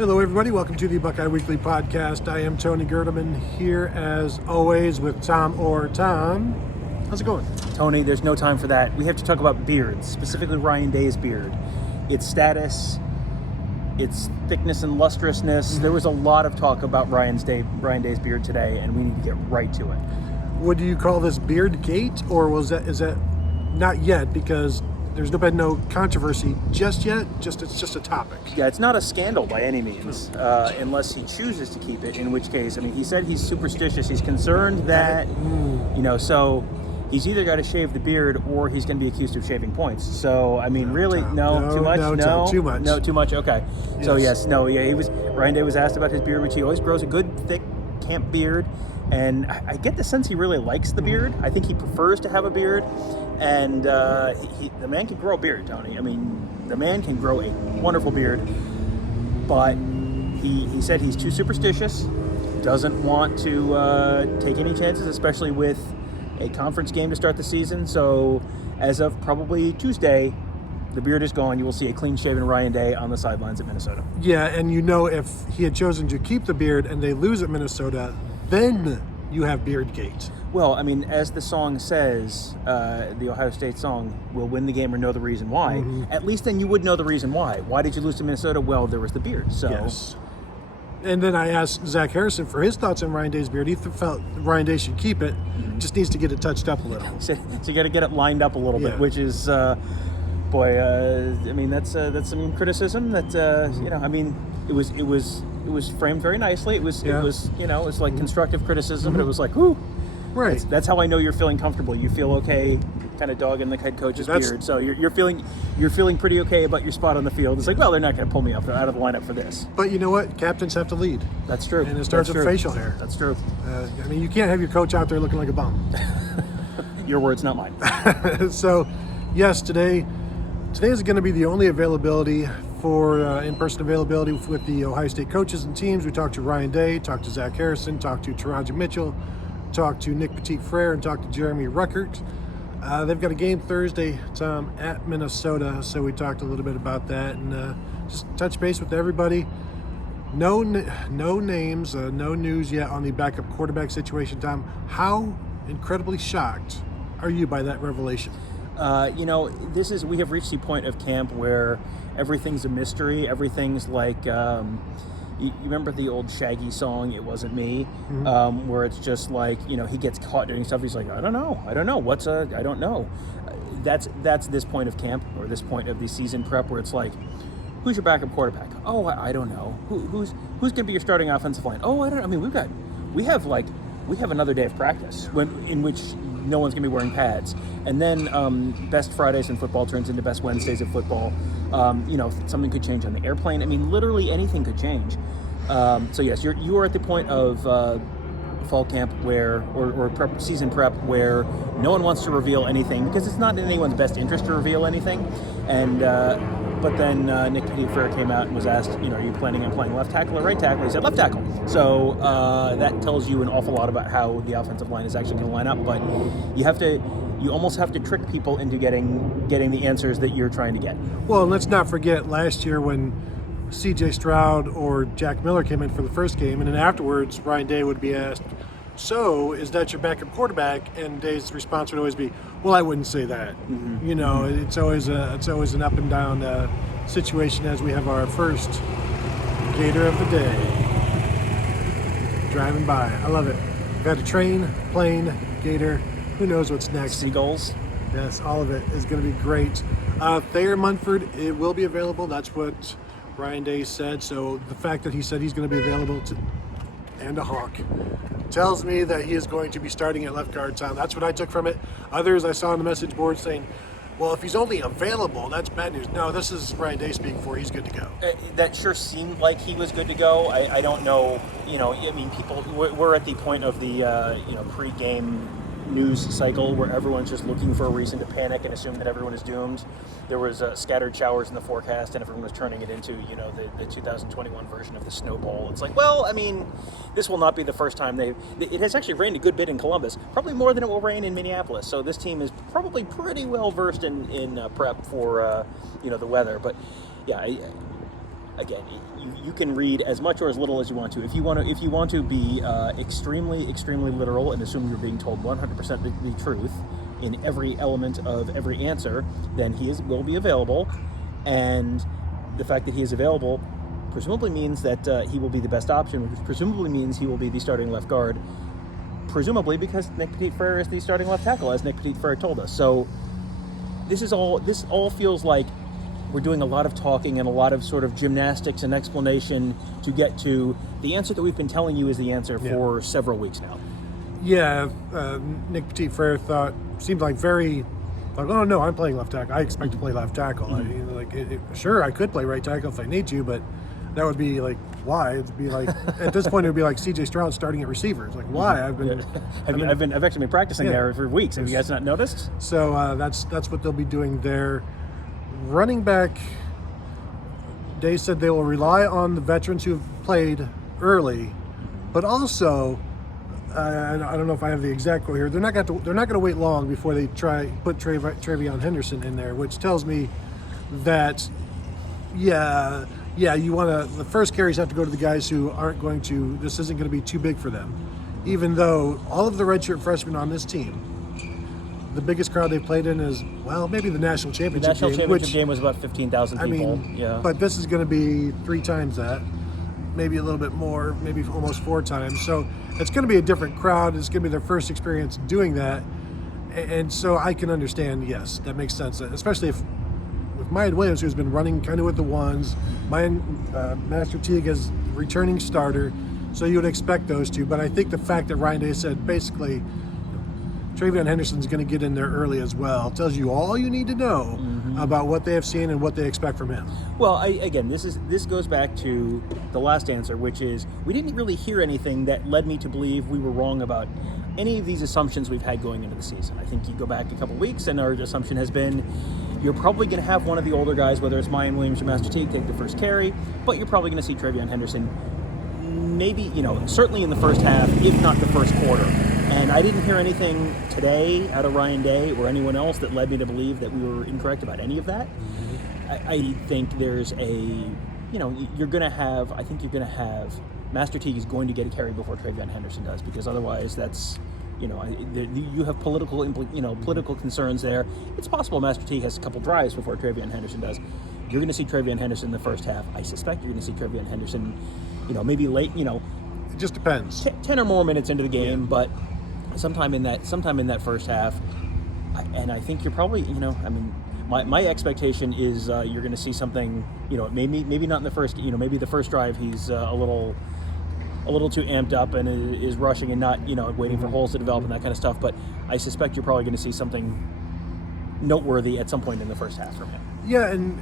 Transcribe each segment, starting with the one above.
Hello, everybody. Welcome to the Buckeye Weekly podcast. I am Tony Gerdeman here, as always, with Tom Orr. Tom, how's it going? Tony, there's no time for that. We have to talk about beards, specifically Ryan Day's beard. Its status, its thickness and lustrousness. There was a lot of talk about Ryan Day's beard today, and we need to get right to it. What do you call this, beard gate, or is that not yet, because there's been no controversy just yet? It's just a topic. Yeah, it's not a scandal by any means, unless he chooses to keep it, in which case, I mean, he said he's superstitious. He's concerned that, so he's either got to shave the beard or he's going to be accused of shaving points. So, I mean, really, Tom, too much? No, too much. No, too much, okay. Yes. So, Ryan Day was asked about his beard, which he always grows a good, thick camp beard. And I get the sense he really likes the beard. I think he prefers to have a beard. And the man can grow a beard, Tony. I mean, the man can grow a wonderful beard. But he said he's too superstitious, doesn't want to take any chances, especially with a conference game to start the season. So as of probably Tuesday, the beard is gone. You will see a clean-shaven Ryan Day on the sidelines at Minnesota. Yeah, and if he had chosen to keep the beard and they lose at Minnesota, then you have beard gate. Well, I mean, as the song says, the Ohio State song, "We'll win the game or know the reason why." Mm-hmm. At least then you would know the reason why. Why did you lose to Minnesota? Well, there was the beard. So. Yes. And then I asked Zach Harrison for his thoughts on Ryan Day's beard. He felt Ryan Day should keep it. Just needs to get it touched up a little. So you got to get it lined up a little bit, which is, I mean, that's some criticism. That I mean, it was framed very nicely. It was like constructive criticism, but it was like, ooh. Right. That's how I know you're feeling comfortable. You feel okay, kind of dogging the head coach's beard. So you're feeling pretty okay about your spot on the field. It's like, well, they're not going to pull me out of the lineup for this. But you know what? Captains have to lead. That's true. And it starts with facial hair. That's true. I mean, you can't have your coach out there looking like a bum. Your words, not mine. So, yes, today is going to be the only availability for in-person availability with the Ohio State coaches and teams. We talked to Ryan Day, talked to Zach Harrison, talked to Taraji Mitchell, talked to Nick Petit-Frere, and talked to Jeremy Ruckert. They've got a game Thursday, Tom, at Minnesota, so we talked a little bit about that and just touch base with everybody. No names, no news yet on the backup quarterback situation, Tom. How incredibly shocked are you by that revelation? We have reached the point of camp where everything's a mystery. Everything's like, you remember the old Shaggy song, "It Wasn't Me," where it's just like, he gets caught doing stuff. He's like, I don't know. I don't know. That's this point of camp, or this point of the season prep, where it's like, who's your backup quarterback? Oh, I don't know. Who's going to be your starting offensive line? Oh, I don't know. I mean, we have another day of practice in which no one's going to be wearing pads. And then best Fridays in football turns into best Wednesdays of football. Something could change on the airplane. I mean, literally anything could change. So yes, you are at the point of fall camp or season prep where no one wants to reveal anything because it's not in anyone's best interest to reveal anything. And but then Nick Petit-Frere came out and was asked, are you planning on playing left tackle or right tackle? He said left tackle. So that tells you an awful lot about how the offensive line is actually going to line up. But you almost have to trick people into getting the answers that you're trying to get. Well, and let's not forget last year when C.J. Stroud or Jack Miller came in for the first game, and then afterwards Ryan Day would be asked, so is that your backup quarterback? And Day's response would always be, well, I wouldn't say that. Mm-hmm. It's always an up and down situation as we have our first Gator of the day driving by. I love it. We've got a train, plane, Gator. Who knows what's next? Seagulls. Yes, all of it is going to be great. Thayer Munford, it will be available. That's what Ryan Day said. So the fact that he said he's going to be available and a Hawk tells me that he is going to be starting at left guard, Tom. That's what I took from it. Others I saw on the message board saying, well, if he's only available, that's bad news. No, this is Ryan Day speaking for he's good to go. That sure seemed like he was good to go. I don't know. I mean, we're at the point of the pre-game news cycle where everyone's just looking for a reason to panic and assume that everyone is doomed. There was scattered showers in the forecast, and everyone was turning it into, the 2021 version of the snowball. It's like, well, I mean, this will not be the first time it has actually rained a good bit in Columbus, probably more than it will rain in Minneapolis. So this team is probably pretty well versed in prep for, the weather. But yeah, again, you can read as much or as little as you want to. If you want to be extremely literal and assume you're being told 100% the truth in every element of every answer, then will be available, and the fact that he is available presumably means that he will be the best option, which presumably means he will be the starting left guard, presumably because Nick Petit-Frere is the starting left tackle, as Nick Petit-Frere told us. So this all feels like we're doing a lot of talking and a lot of sort of gymnastics and explanation to get to the answer that we've been telling you is the answer for several weeks now. Yeah, Nick Petit-Frere seemed like very, like, oh no, I'm playing left tackle. I expect to play left tackle. Sure, I could play right tackle if I need to, but that would be like, why? It'd be like, at this point, it would be like C.J. Stroud starting at receiver. It's like, why? I've actually been practicing there for weeks. Have you guys not noticed? So that's what they'll be doing there. Running back, they said they will rely on the veterans who have played early, but also, I don't know if I have the exact quote here. They're not going to wait long before they put TreVeyon Henderson in there, which tells me that, you want to. The first carries have to go to the guys who aren't going to. This isn't going to be too big for them, even though all of the redshirt freshmen on this team, the biggest crowd they played in is, well, maybe the national championship game. The national championship game was about 15,000 people. But this is going to be 3 times that, maybe a little bit more, maybe almost 4 times. So it's going to be a different crowd. It's going to be their first experience doing that. And so I can understand, yes, that makes sense, especially if with Maya Williams, who's been running kind of with the ones, Master Teague as returning starter, so you would expect those two. But I think the fact that Ryan Day said basically TreVeyon Henderson's going to get in there early as well tells you all you need to know about what they have seen and what they expect from him. Well, this goes back to the last answer, which is we didn't really hear anything that led me to believe we were wrong about any of these assumptions we've had going into the season. I think you go back a couple weeks and our assumption has been you're probably going to have one of the older guys, whether it's Mayan Williams or Master Teague, take the first carry, but you're probably going to see TreVeyon Henderson maybe, certainly in the first half, if not the first quarter. And I didn't hear anything today out of Ryan Day or anyone else that led me to believe that we were incorrect about any of that. I think there's you're going to have Master Teague is going to get a carry before TreVeyon Henderson does, because otherwise that's, you have political concerns there. It's possible Master Teague has a couple drives before TreVeyon Henderson does. You're going to see TreVeyon Henderson in the first half. I suspect you're going to see TreVeyon Henderson, maybe late, It just depends. 10 or more minutes into the game, but sometime in that first half. And I think you're probably, my expectation is you're going to see something, maybe not in the first, maybe the first drive he's a little too amped up and is rushing and not, waiting for holes to develop and that kind of stuff. But I suspect you're probably going to see something noteworthy at some point in the first half from him. Yeah, and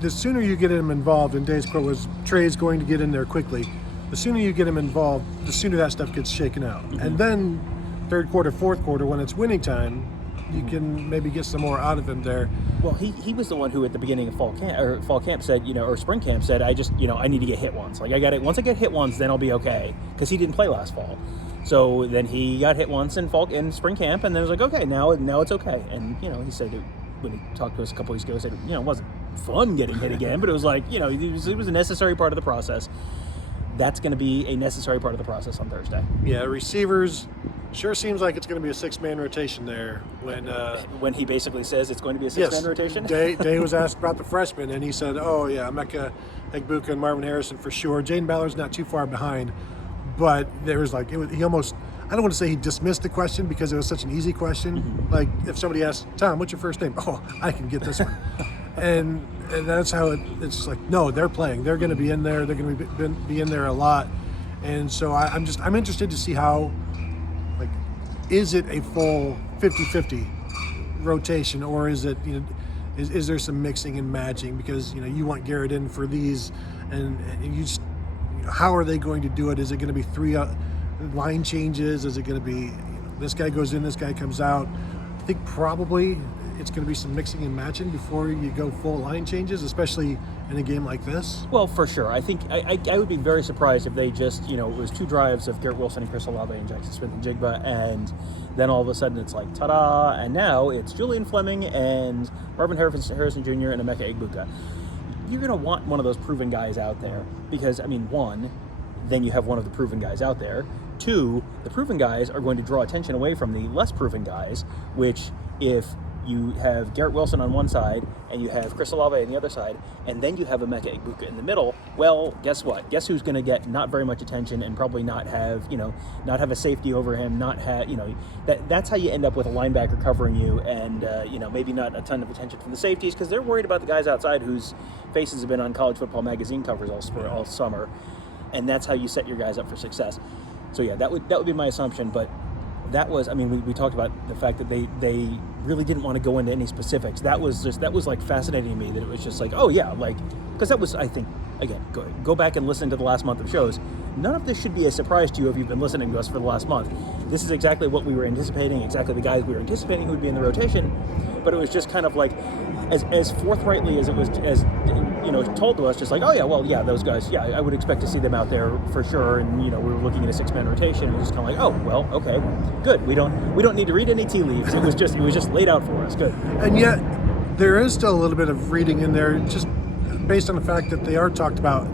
the sooner you get him involved, and Day's quote was, Trey's going to get in there quickly. The sooner you get him involved, the sooner that stuff gets shaken out. And then third quarter, fourth quarter, when it's winning time, you can maybe get some more out of him there. Well, he was the one who at the beginning of fall camp said, or spring camp said, I just, I need to get hit once. Like once I get hit once, then I'll be okay, because he didn't play last fall. So then he got hit once in spring camp, and then it was like, okay, now it's okay. And he said when he talked to us a couple weeks ago, he said, it wasn't fun getting hit again, but it was like, it was a necessary part of the process. That's going to be a necessary part of the process on Thursday. Yeah, receivers, sure seems like it's going to be a 6-man rotation there. When he basically says it's going to be a 6-man rotation? Day was asked about the freshmen, and he said, Emeka Egbuka and Marvin Harrison for sure. Jayden Ballard's not too far behind, but there was he almost, I don't want to say he dismissed the question because it was such an easy question. Like if somebody asked, Tom, what's your first name? Oh, I can get this one. And that's how it's like, no, they're playing. They're going to be in there. They're going to be in there a lot. And so I'm interested to see how, is it a full 50-50 rotation, or is it, is there some mixing and matching? Because, you want Garrett in for these, and you just, how are they going to do it? Is it going to be 3 line changes? Is it going to be, this guy goes in, this guy comes out? I think probably it's going to be some mixing and matching before you go full line changes, especially in a game like this. Well, for sure. I think I would be very surprised if they just, it was 2 drives of Garrett Wilson and Chris Olave and Jackson Smith-Njigba, and then all of a sudden it's like, ta-da, and now it's Julian Fleming and Marvin Harrison Jr. and Emeka Egbuka. you're going to want one of those proven guys out there because, I mean, one, then you have one of the proven guys out there. Two, the proven guys are going to draw attention away from the less proven guys, which if you have Garrett Wilson on one side and you have Chris Olave on the other side, and then you have Emeka Egbuka in the middle, well, guess what? Guess who's going to get not very much attention and probably not have a safety over him, that's how you end up with a linebacker covering you and, maybe not a ton of attention from the safeties because they're worried about the guys outside whose faces have been on college football magazine covers all summer. And that's how you set your guys up for success. So yeah, that would be my assumption, but that was, I mean, we talked about the fact that they really didn't want to go into any specifics. That was like fascinating to me that it was just like, oh yeah, like, because that was, I think, again, go back and listen to the last month of shows. None of this should be a surprise to you if you've been listening to us for the last month. This is exactly what we were anticipating, exactly the guys we were anticipating who would be in the rotation, but it was just kind of like, as forthrightly as it was, told to us, just like, oh yeah, well, yeah, those guys, yeah, I would expect to see them out there for sure, and we were looking at a 6-man rotation, and it was just kind of like, oh, well, okay, good, we don't need to read any tea leaves. It was just laid out for us, good. And yet, there is still a little bit of reading in there, just based on the fact that they are talked about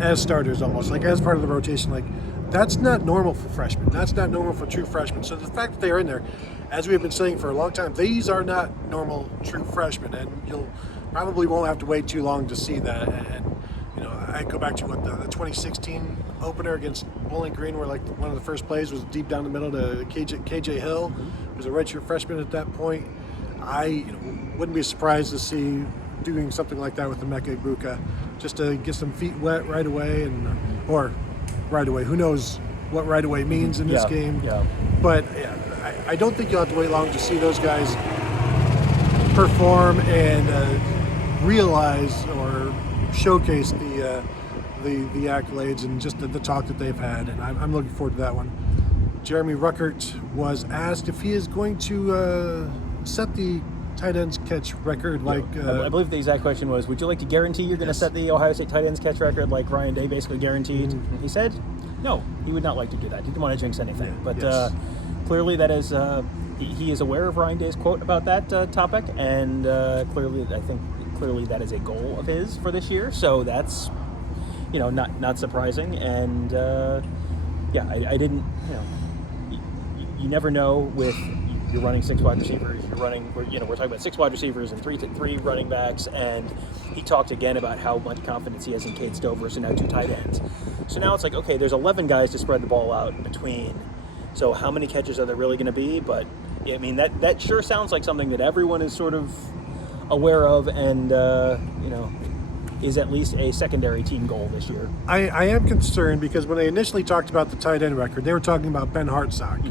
as starters almost, like as part of the rotation, like that's not normal for freshmen. That's not normal for true freshmen. So the fact that they are in there, as we have been saying for a long time, these are not normal true freshmen, and you'll probably won't have to wait too long to see that. And I go back to the 2016 opener against Bowling Green, where like one of the first plays was deep down the middle to KJ Hill, who was a redshirt freshman at that point. I wouldn't be surprised to see doing something like that with Emeka Egbuka, just to get some feet wet right away, or right away. Who knows what right away means in this game? Yeah. But yeah, I don't think you'll have to wait long to see those guys perform and realize or showcase the accolades and just the talk that they've had, and I'm looking forward to that one. Jeremy Ruckert was asked if he is going to set the tight ends catch record like... I believe the exact question was, would you like to guarantee you're going to set the Ohio State tight ends catch record like Ryan Day basically guaranteed? Mm-hmm. He said no, he would not like to do that. He didn't want to jinx anything. Yeah, but yes. Clearly that is... he is aware of Ryan Day's quote about that topic, and clearly that is a goal of his for this year. So that's, not surprising. And I didn't, you never know with, you're running 6 wide receivers, we're talking about 6 wide receivers and three running backs, and he talked again about how much confidence he has in Cade Stover, so now 2 tight ends. So now it's like, okay, there's 11 guys to spread the ball out between. So how many catches are there really going to be? But I mean, that sure sounds like something that everyone is sort of aware of, and is at least a secondary team goal this year. I am concerned because when they initially talked about the tight end record, they were talking about Ben Hartsock,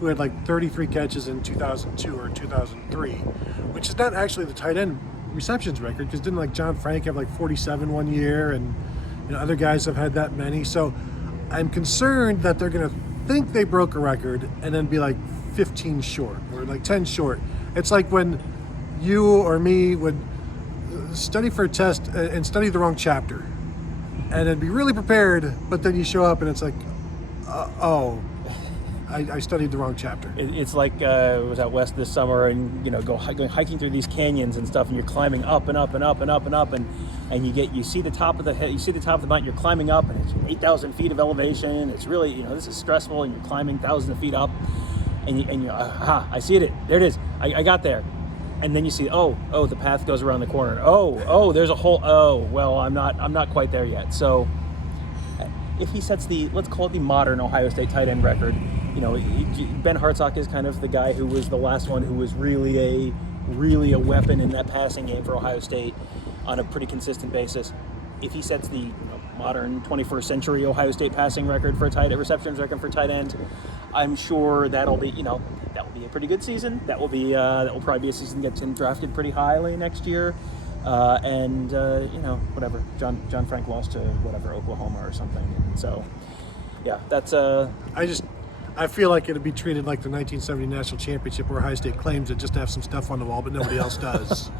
who had like 33 catches in 2002 or 2003, which is not actually the tight end receptions record, because didn't like John Frank have like 47 one year, and other guys have had that many. So I'm concerned that they're going to think they broke a record and then be like 15 short or like 10 short. It's like when you or me would study for a test and study the wrong chapter and then be really prepared, but then you show up and it's like, I studied the wrong chapter. It's like I was out west this summer and going hiking through these canyons and stuff, and you're climbing up and up and up and up and up, and you see the top of the mountain, you're climbing up, and it's 8,000 feet of elevation. It's really this is stressful, and you're climbing thousands of feet up, and you're I see it. There it is. I got there. And then you see, the path goes around the corner. There's a hole. Well, I'm not quite there yet. So if he sets let's call it the modern Ohio State tight end record, Ben Hartsock is kind of the guy who was the last one who was really a weapon in that passing game for Ohio State on a pretty consistent basis. If he sets the modern 21st century Ohio State passing record for receptions record for tight end, I'm sure that'll be a pretty good season. That will probably be a season that gets him drafted pretty highly next year. Whatever. John Frank lost to Oklahoma or something. And so, yeah, that's I feel like it'd be treated like the 1970 national championship, where Ohio State claims it just to have some stuff on the wall, but nobody else does.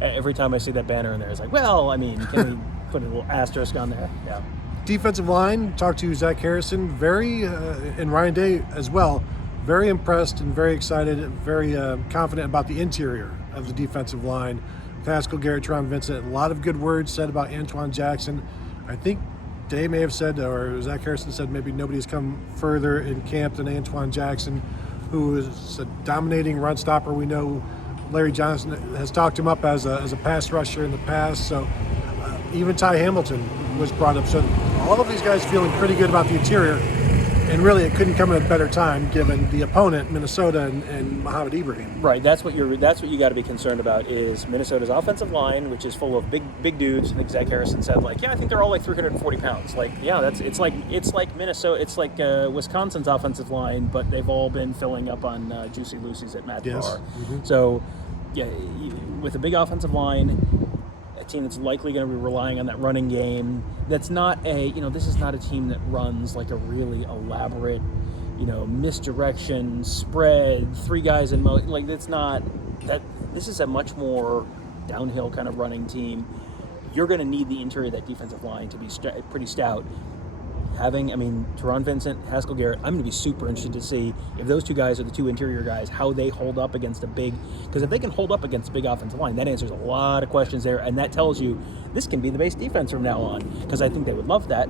Every time I see that banner in there, it's like, well, I mean, can we put a little asterisk on there? Yeah. Defensive line, talked to Zach Harrison, and Ryan Day as well, very impressed and very excited, very confident about the interior of the defensive line, Haskell Garrett, Teron Vincent. A lot of good words said about Antoine Jackson. I think Day may have said, or Zach Harrison said, maybe nobody's come further in camp than Antoine Jackson, who is a dominating run stopper. We know Larry Johnson has talked him up as a pass rusher in the past. So even Ty Hamilton was brought up. So all of these guys feeling pretty good about the interior. And really, it couldn't come at a better time given the opponent, Minnesota and Mohamed Ibrahim. Right. That's what you got to be concerned about is Minnesota's offensive line, which is full of big dudes. I think Zach Harrison said, like, yeah, I think they're all like 340 pounds. Like, yeah, it's like Minnesota. It's like Wisconsin's offensive line, but they've all been filling up on Juicy Lucy's at Matt Barr. Mm-hmm. So, yeah, with a big offensive line, a team that's likely going to be relying on that running game. That's not this is not a team that runs like a really elaborate, misdirection, spread, three guys in like it's not that. This is a much more downhill kind of running team. You're going to need the interior of that defensive line to be pretty stout. Teron Vincent, Haskell Garrett, I'm going to be super interested to see if those two guys are the two interior guys, how they hold up against because if they can hold up against a big offensive line, that answers a lot of questions there, and that tells you this can be the base defense from now on, because I think they would love that,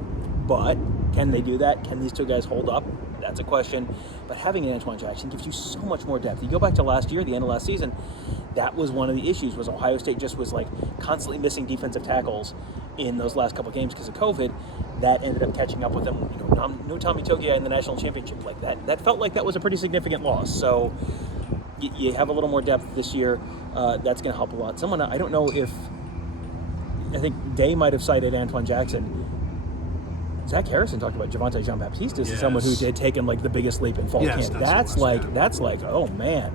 but can they do that? Can these two guys hold up? That's a question. But having an Antoine Jackson gives you so much more depth. You go back to last year, the end of last season, that was one of the issues, was Ohio State just was like constantly missing defensive tackles in those last couple games because of COVID. That ended up catching up with them. No Tommy Togiai in the national championship like that. That felt like that was a pretty significant loss. So you have a little more depth this year. That's going to help a lot. I don't know if, I think Day might have cited Antoine Jackson. Zach Harrison talked about Javonte Jean-Baptiste as someone who did take him like the biggest leap in fall camp. That's like, oh man,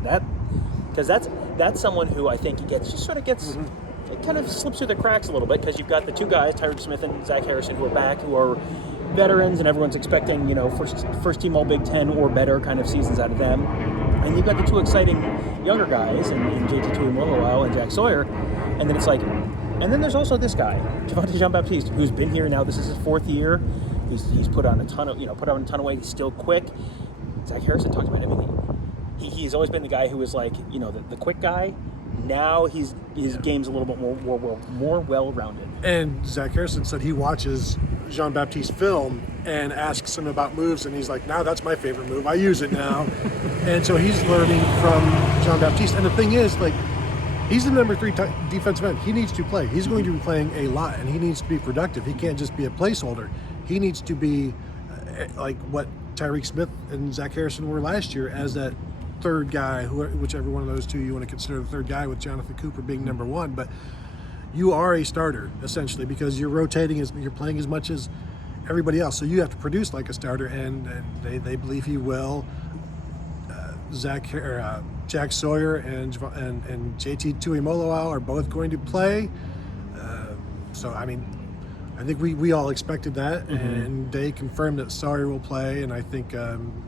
because that's someone who I think it kind of slips through the cracks a little bit, because you've got the two guys, Tyreek Smith and Zach Harrison, who are back, who are veterans, and everyone's expecting, first team All Big Ten or better kind of seasons out of them. And you've got the two exciting younger guys in JT Tuimoloau and Jack Sawyer. And then it's like, and then there's also this guy, Javonte Jean-Baptiste, who's been here now. This is his fourth year. He's put on a ton of weight. He's still quick. Zach Harrison talked about him. He's always been the guy who was like, the quick guy. Now his game's a little bit more well-rounded. And Zach Harrison said he watches Jean-Baptiste film and asks him about moves, and he's like, "Now that's my favorite move. I use it now." And so he's learning from Jean-Baptiste. And the thing is, like, he's the number 3 defensive end. He needs to play. He's going to be playing a lot, and he needs to be productive. He can't just be a placeholder. He needs to be like what Tyreek Smith and Zach Harrison were last year, as that third guy, whichever one of those two you want to consider the third guy, with Jonathan Cooper being number 1. But you are a starter, essentially, because you're rotating, you're playing as much as everybody else. So you have to produce like a starter, and they believe he will. Jack Sawyer and JT Tuimoloau are both going to play. I think we all expected that, and they confirmed that Sawyer will play, and I think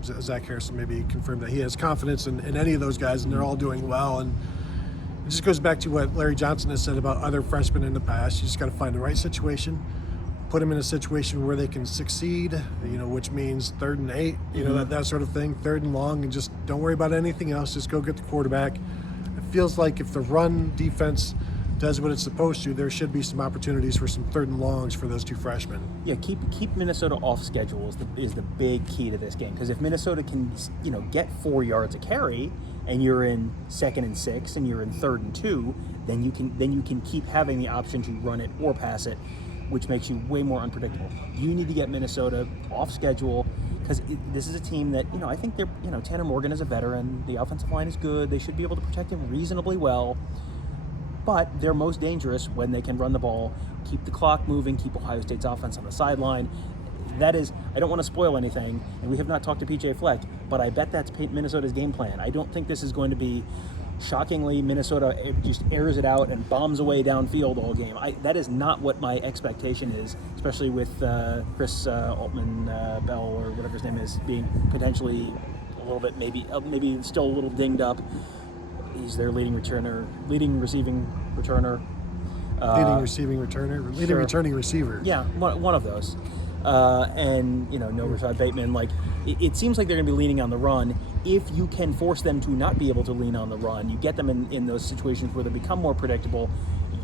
Zach Harrison maybe confirmed that he has confidence in any of those guys, and they're all doing well. And it just goes back to what Larry Johnson has said about other freshmen in the past. You just got to find the right situation, put them in a situation where they can succeed, which means 3rd and 8, that sort of thing, 3rd and long, and just don't worry about anything else. Just go get the quarterback. It feels like if the run defense does what it's supposed to, there should be some opportunities for some 3rd and longs for those two freshmen. Yeah, keep Minnesota off schedule is the big key to this game, because if Minnesota can get 4 yards a carry, and you're in 2nd and 6, and you're in 3rd and 2, then you can keep having the option to run it or pass it, which makes you way more unpredictable. You need to get Minnesota off schedule, because this is a team that I think they're Tanner Morgan is a veteran. The offensive line is good. They should be able to protect him reasonably well. But they're most dangerous when they can run the ball, keep the clock moving, keep Ohio State's offense on the sideline. That is, I don't want to spoil anything, and we have not talked to PJ Fleck, but I bet that's Minnesota's game plan. I don't think this is going to be, shockingly, Minnesota just airs it out and bombs away downfield all game. That is not what my expectation is, especially with Chris Altman Bell, or whatever his name is, being potentially a little bit, maybe still a little dinged up. He's their leading receiving returner. Leading returning receiver. Yeah, one of those. And no Rashad Bateman. Like, it seems like they're going to be leaning on the run. If you can force them to not be able to lean on the run, you get them in those situations where they become more predictable.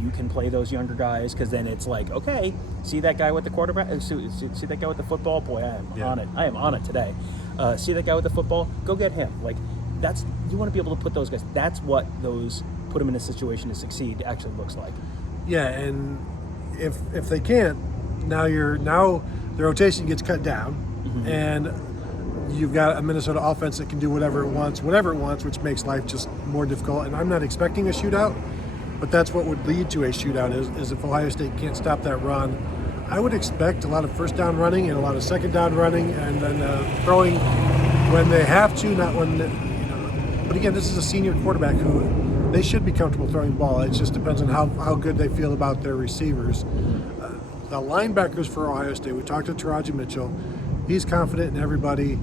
you can play those younger guys, because then it's like, okay, see that guy with the quarterback, see that guy with the football, boy, I am on it. I am on it today. See that guy with the football, go get him. Like, you want to be able to put those guys. That's what put them in a situation to succeed actually looks like. Yeah, and if they can't, now the rotation gets cut down, and you've got a Minnesota offense that can do whatever it wants, which makes life just more difficult. And I'm not expecting a shootout, but that's what would lead to a shootout is if Ohio State can't stop that run. I would expect a lot of first down running and a lot of second down running, and then throwing when they have to, not when. But again, this is a senior quarterback who they should be comfortable throwing the ball. It just depends on how good they feel about their receivers. The linebackers for Ohio State, we talked to TreVeyon Mitchell. He's confident in everybody.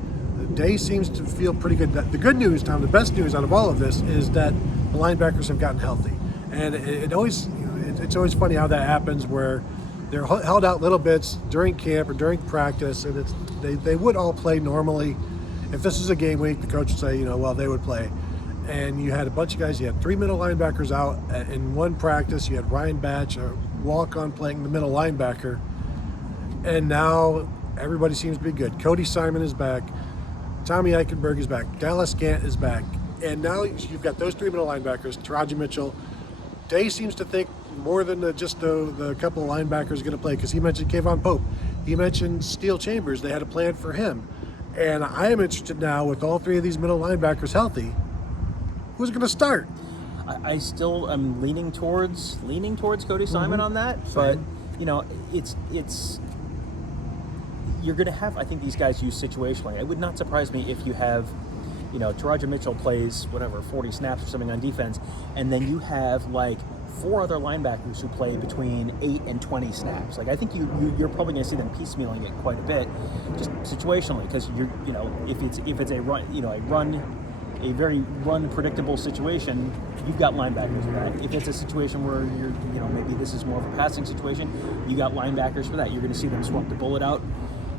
Day seems to feel pretty good. The good news, Tom, the best news out of all of this is that the linebackers have gotten healthy. And it's always funny how that happens, where they're held out little bits during camp or during practice, and they would all play normally. If this is a game week, the coach would say, well, they would play. And you had a bunch of guys. You had 3 middle linebackers out in one practice. You had Ryan Batch, a walk-on, playing the middle linebacker. And now everybody seems to be good. Cody Simon is back. Tommy Eichenberg is back. Dallas Gant is back. And now you've got those 3 middle linebackers, TreVeyon Mitchell. Day seems to think more than just the couple of linebackers are going to play, because he mentioned Kayvon Pope. He mentioned Steele Chambers. They had a plan for him. And I am interested now, with all 3 of these middle linebackers healthy, who's going to start? I still am leaning towards Cody Simon on that, but it's you're going to have, I think, these guys used situationally. It would not surprise me if you have, TreVeyon Mitchell plays 40 snaps or something on defense, and then you have like 4 other linebackers who play between 8 and 20 snaps. Like, I think you're probably going to see them piecemealing it quite a bit, just situationally, because if it's a very run predictable situation, you've got linebackers for that. If it's a situation where maybe this is more of a passing situation, you got linebackers for that. You're going to see them swap the bullet out.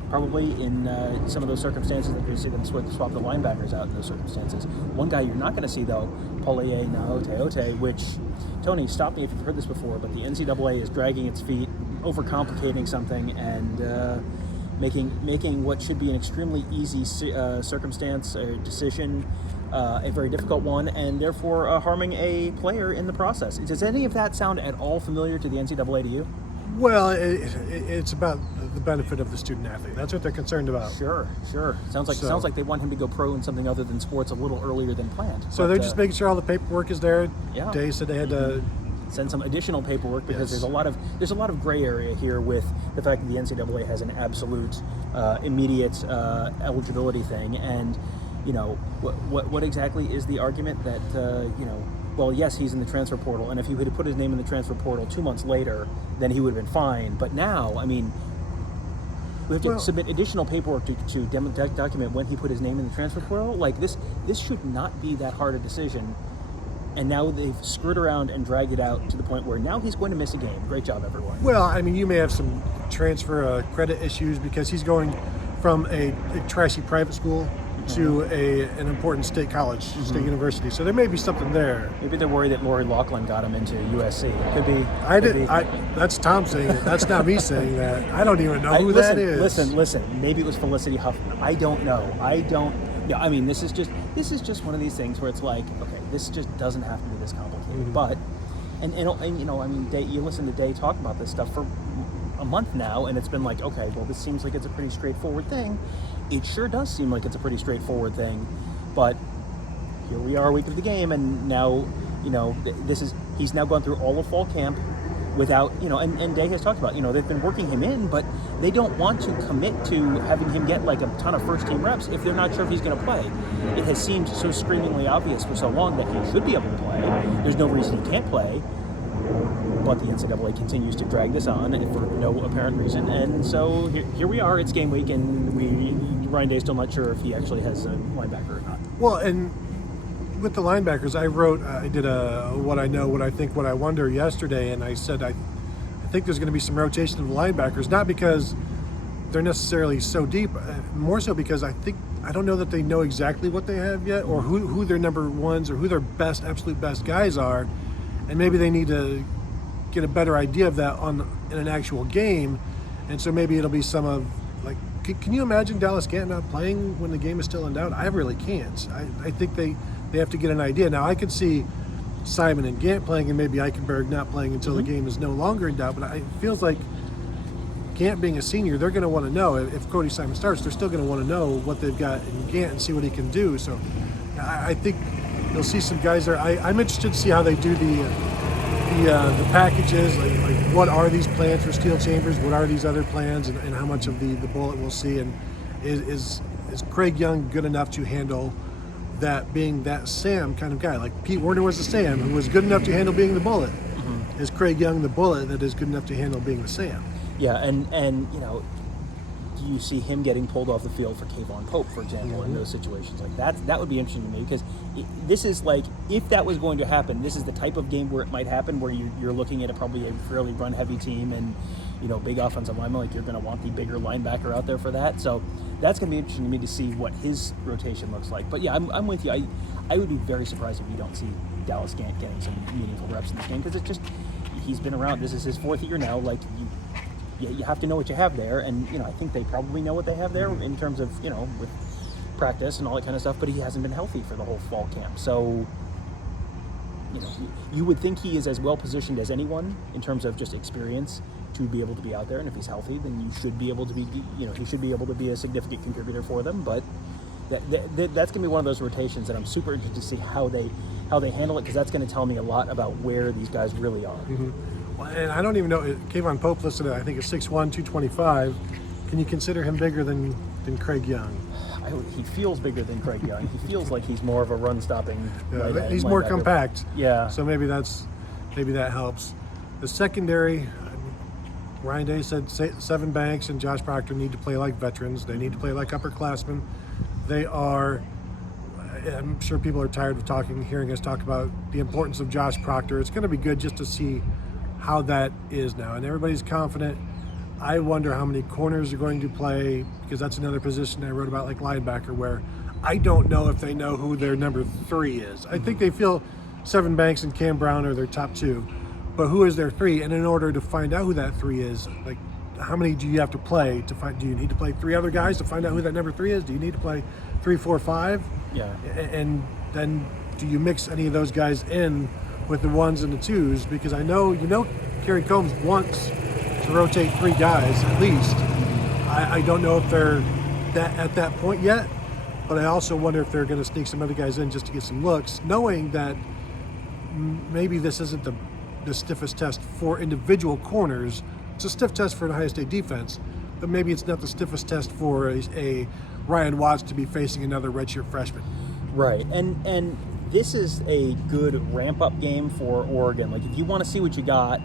Probably in some of those circumstances, you're going to see them swap the linebackers out in those circumstances. One guy you're not going to see, though, Tuimoloau, which, Tony, stop me if you've heard this before, but the NCAA is dragging its feet, overcomplicating something, and making what should be an extremely easy circumstance or decision a very difficult one, and therefore harming a player in the process. Does any of that sound at all familiar to the NCAA to you? Well, it's about the benefit of the student athlete. That's what they're concerned about. Sure. Sounds like they want him to go pro in something other than sports a little earlier than planned. So they're just making sure all the paperwork is there. Yeah. Day said they had to send some additional paperwork, because there's a lot of gray area here with the fact that the NCAA has an absolute immediate eligibility thing, and what exactly is the argument that well, yes, he's in the transfer portal, and if he would have put his name in the transfer portal 2 months later, then he would have been fine. But now, I mean, we have to submit additional paperwork to document when he put his name in the transfer portal. Like, this should not be that hard a decision. And now they've screwed around and dragged it out to the point where now he's going to miss a game. Great job, everyone. Well, I mean, you may have some transfer credit issues, because he's going from a trashy private school to an important state college, state university. So there may be something there. Maybe they're worried that Lori Loughlin got him into USC. It could be. That's Tom saying it. That's not me saying that. I don't even know who that is. Listen. Maybe it was Felicity Huffman. I don't know. Yeah, I mean, this is just one of these things where it's like, okay, this just doesn't have to be this complicated. But, and I mean, you listen to Day talk about this stuff for a month now, and it's been like, okay, well, this seems like it's a pretty straightforward thing. It sure does seem like it's a pretty straightforward thing, but here we are, week of the game, and now, he's now gone through all of fall camp without, and Day has talked about, they've been working him in, but they don't want to commit to having him get like a ton of first team reps if they're not sure if he's going to play. It has seemed so screamingly obvious for so long that he should be able to play. There's no reason he can't play. But the NCAA continues to drag this on for no apparent reason, and so here we are. It's game week, and Ryan Day's still not sure if he actually has a linebacker or not. Well, and with the linebackers, I did a what I know, what I think, what I wonder yesterday, and I said I think there's going to be some rotation of the linebackers, not because they're necessarily so deep, more so because I don't know that they know exactly what they have yet, or who their number ones or who their absolute best guys are, and maybe they need to get a better idea of that in an actual game, and so maybe it'll be some of like. Can you imagine Dallas Gant not playing when the game is still in doubt? I really can't. I think they have to get an idea. Now I could see Simon and Gant playing, and maybe Eichenberg not playing until the game is no longer in doubt. But it feels like Gant being a senior, they're going to want to know if Cody Simon starts. They're still going to want to know what they've got in Gant and see what he can do. So I think you'll see some guys there. I'm interested to see how they do the packages, like what are these plans for steel chambers, what are these other plans, and how much of the bullet we'll see, and is Craig Young good enough to handle that, being that Sam kind of guy? Like Pete Werner was the Sam, who was good enough to handle being the bullet. Is Craig Young the bullet that is good enough to handle being the Sam? Yeah, and do you see him getting pulled off the field for Kayvon Pope, for example, in those situations? Like that would be interesting to me, because this is like, if that was going to happen, this is the type of game where it might happen, where you're looking at probably a fairly run-heavy team, and big offensive lineman, like you're going to want the bigger linebacker out there for that. So that's going to be interesting to me to see what his rotation looks like. But yeah, I'm with you. I would be very surprised if we don't see Dallas Gant getting some meaningful reps in this game, because it's just, he's been around. This is his fourth year now. Like you have to know what you have there, and I think they probably know what they have there in terms of with practice and all that kind of stuff. But he hasn't been healthy for the whole fall camp, so you would think he is as well positioned as anyone in terms of just experience to be able to be out there. And if he's healthy, then you should be able to be he should be able to be a significant contributor for them. But that's gonna be one of those rotations that I'm super interested to see how they handle it, because that's going to tell me a lot about where these guys really are. Well, and I don't even know, Kayvon Pope listed at, I think, it's 6'1", 225. Can you consider him bigger than Craig Young? He feels bigger than Craig Young. He feels like he's more of a run-stopping. He's more compact. Yeah. So maybe that helps. The secondary, Ryan Day said Seven Banks and Josh Proctor need to play like veterans. They need to play like upperclassmen. They are. I'm sure people are tired of hearing us talk about the importance of Josh Proctor. It's going to be good just to see how that is now. And everybody's confident. I wonder how many corners are going to play, because that's another position I wrote about, like linebacker, where I don't know if they know who their number 3 is. I think they feel Seven Banks and Cam Brown are their top 2, but who is their 3? And in order to find out who that 3 is, like, how many do you have to play to find? Do you need to play 3 other guys to find out who that number 3 is? Do you need to play 3, 4, 5? Yeah. And then do you mix any of those guys in with the 1s and the 2s? Because I know, Kerry Combs wants to rotate 3 guys at least. I don't know if they're at that point yet, but I also wonder if they're going to sneak some other guys in just to get some looks, knowing that maybe this isn't the stiffest test for individual corners. It's a stiff test for an Ohio State defense, but maybe it's not the stiffest test for a Ryan Watts to be facing another redshirt freshman. Right, and this is a good ramp-up game for Oregon. Like, if you want to see what you got,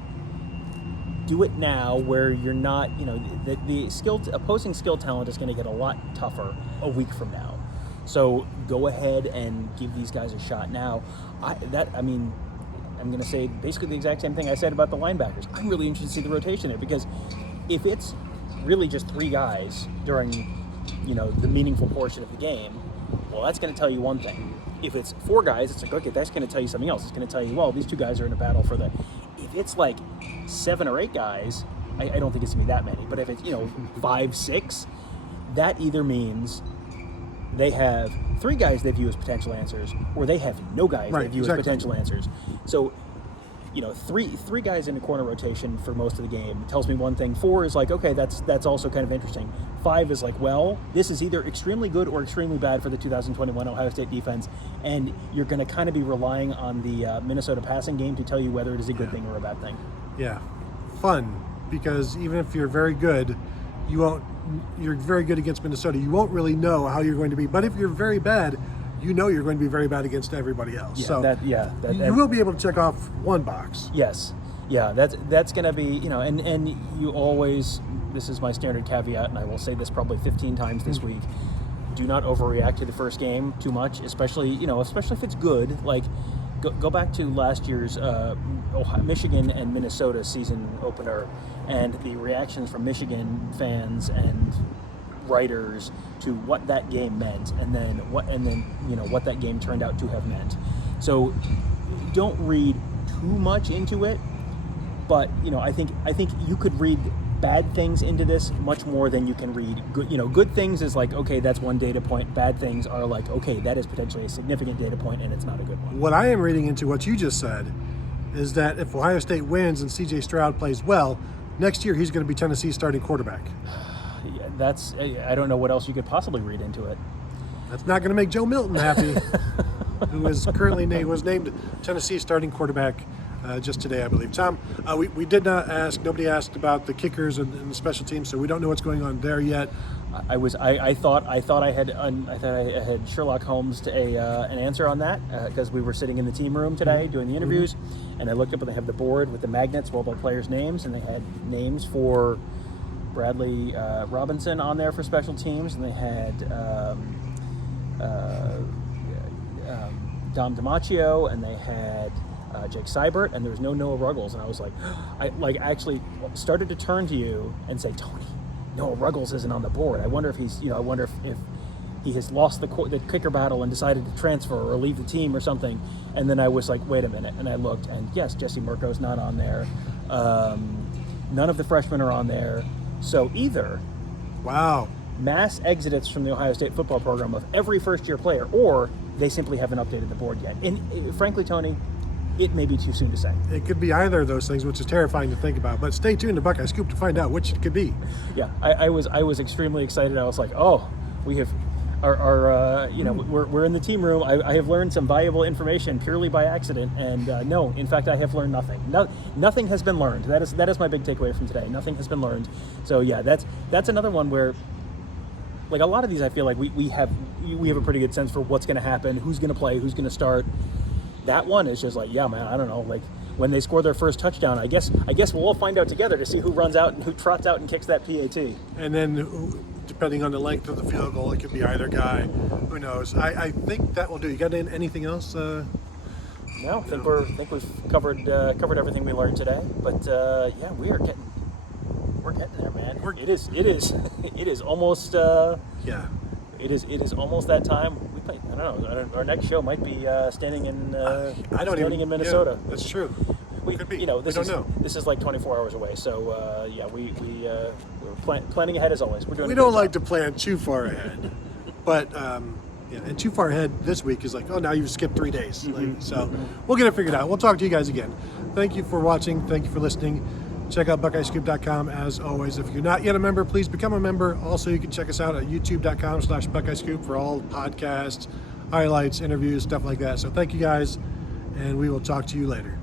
do it now, where you're not, the opposing skill talent is going to get a lot tougher a week from now. So go ahead and give these guys a shot now. I'm going to say basically the exact same thing I said about the linebackers. I'm really interested to see the rotation there, because if it's really just 3 guys during the meaningful portion of the game, well, that's going to tell you one thing. If it's 4 guys, it's like, okay, that's going to tell you something else. It's going to tell you, well, these 2 guys are in a battle for the. If it's like 7 or 8 guys, I don't think it's going to be that many. But if it's 5, 6, that either means they have 3 guys they view as potential answers, or they have no guys they view as potential answers. So, three guys in a corner rotation for most of the game tells me one thing. 4 is like, okay, that's also kind of interesting. 5 is like, well, this is either extremely good or extremely bad for the 2021 Ohio State defense, and you're going to kind of be relying on the Minnesota passing game to tell you whether it is a good thing or a bad thing. Yeah, fun, because even if you're very good, you're very good against Minnesota, you won't really know how you're going to be. But if you're very bad, you're going to be very bad against everybody else. You will be able to check off one box. Yes. Yeah, that's going to be, and you always, this is my standard caveat, and I will say this probably 15 times this week, do not overreact to the first game too much, especially if it's good. Like, go back to last year's Michigan and Minnesota season opener, and the reactions from Michigan fans and writers to what that game meant, and then what that game turned out to have meant. So don't read too much into it. But I think you could read bad things into this much more than you can read good. Good things is like, okay, that's one data point. Bad things are like, okay, that is potentially a significant data point, and it's not a good one. What I am reading into what you just said is that if Ohio State wins and C.J. Stroud plays well, next year he's going to be Tennessee's starting quarterback. Yeah, I don't know what else you could possibly read into it. That's not going to make Joe Milton happy, who is currently was named Tennessee's starting quarterback just today, I believe. Tom, we did not ask. Nobody asked about the kickers and the special teams, so we don't know what's going on there yet. I thought I had Sherlock Holmes to an answer on that because we were sitting in the team room today doing the interviews, and I looked up and they have the board with the magnets with all the players' names, and they had names for Bradley Robinson on there for special teams, and they had Dom DiMaccio, and they had Jake Seibert, and there was no Noah Ruggles, and I was like, I actually started to turn to you and say, Tony, Noah Ruggles isn't on the board. I wonder if he's, I wonder if he has lost the kicker battle and decided to transfer or leave the team or something. And then I was like, wait a minute, and I looked, and yes, Jesse Murko's not on there. None of the freshmen are on there. So either mass exodus from the Ohio State football program of every first-year player, or they simply haven't updated the board yet. And frankly, Tony, it may be too soon to say. It could be either of those things, which is terrifying to think about. But stay tuned to Buckeye Scoop to find out which it could be. Yeah, I was extremely excited. I was like, oh, we have we're in the team room. I have learned some valuable information purely by accident, and no, in fact, I have learned nothing. Nothing has been learned. That is my big takeaway from today. Nothing has been learned. So yeah, that's another one where, like a lot of these, I feel like we have a pretty good sense for what's going to happen, who's going to play, who's going to start. That one is just like, yeah, man, I don't know. Like when they score their first touchdown, I guess we'll all find out together to see who runs out and who trots out and kicks that PAT. And then, depending on the length of the field goal, it could be either guy. Who knows? I think that will do. You got anything else? No, I think we've covered everything we learned today. But yeah, we're getting there, man. It is almost yeah. It is almost that time. I don't know. Our next show might be standing in in Minnesota. Yeah, that's true. Could be. This is like 24 hours away. So yeah, we're planning ahead as always. We don't like to plan too far ahead, but and too far ahead this week is like, oh, now you've skipped 3 days. So we'll get it figured out. We'll talk to you guys again. Thank you for watching. Thank you for listening. Check out BuckeyeScoop.com as always. If you're not yet a member, please become a member. Also, you can check us out at YouTube.com/BuckeyeScoop for all podcasts, highlights, interviews, stuff like that. So thank you guys, and we will talk to you later.